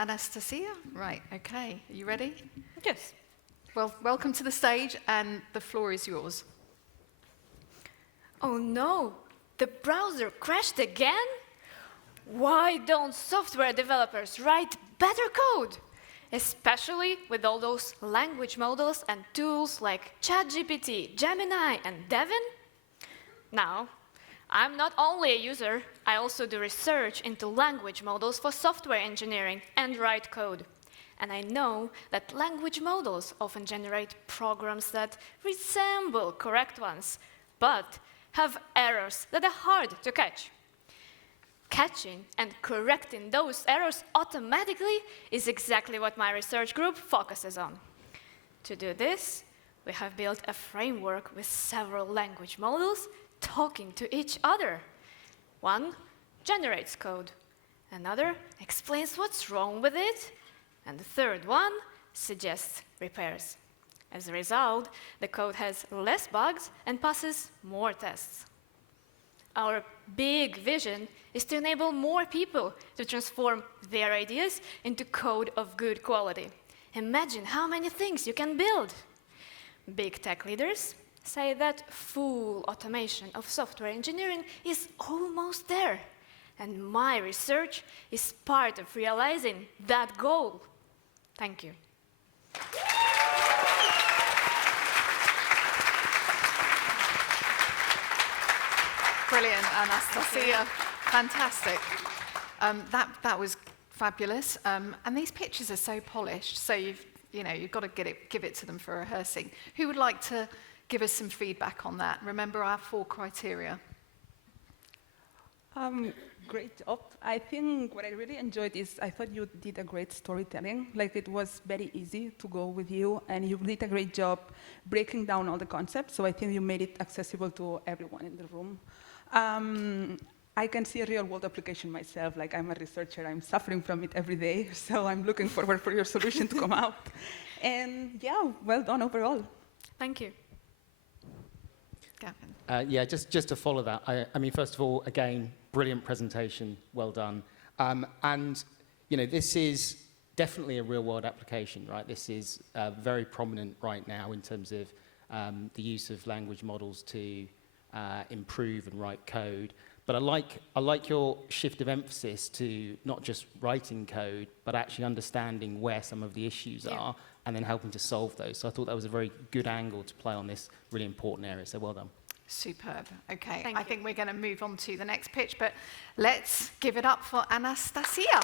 Anastasia? Right, okay. Are you ready? Yes. Well, welcome to the stage, and the floor is yours. Oh no, the browser crashed again? Why don't software developers write better code? Especially with all those language models and tools like ChatGPT, Gemini, and Devin? Now, I'm not only a user, I also do research into language models for software engineering and write code. And I know that language models often generate programs that resemble correct ones, but have errors that are hard to catch. Catching and correcting those errors automatically is exactly what my research group focuses on. To do this, we have built a framework with several language models talking to each other. One generates code, another explains what's wrong with it, and the third one suggests repairs. As a result, the code has less bugs and passes more tests. Our big vision is to enable more people to transform their ideas into code of good quality. Imagine how many things you can build. Big tech leaders say that full automation of software engineering is almost there. And my research is part of realizing that goal. Thank you. Brilliant, Anastasia. Fantastic. That was fabulous. And these pictures are so polished, so you've got to give it to them for rehearsing. Who would like to give us some feedback on that? Remember our 4 criteria. Great job. I think what I really enjoyed is I thought you did a great storytelling. Like, it was very easy to go with you, and you did a great job breaking down all the concepts. So I think you made it accessible to everyone in the room. I can see a real-world application myself. Like, I'm a researcher. I'm suffering from it every day. So I'm looking forward for your solution to come out. And yeah, well done overall. Thank you. Gavin. Yeah, just to follow that, I mean, first of all, again, brilliant presentation, well done. And, this is definitely a real-world application, right? This is very prominent right now in terms of the use of language models to improve and write code. But I like your shift of emphasis to not just writing code, but actually understanding where some of the issues are and then helping to solve those. So I thought that was a very good angle to play on this really important area, so well done. Superb. Okay, Thank I you. think we're going to move on to the next pitch, but let's give it up for Anastasia.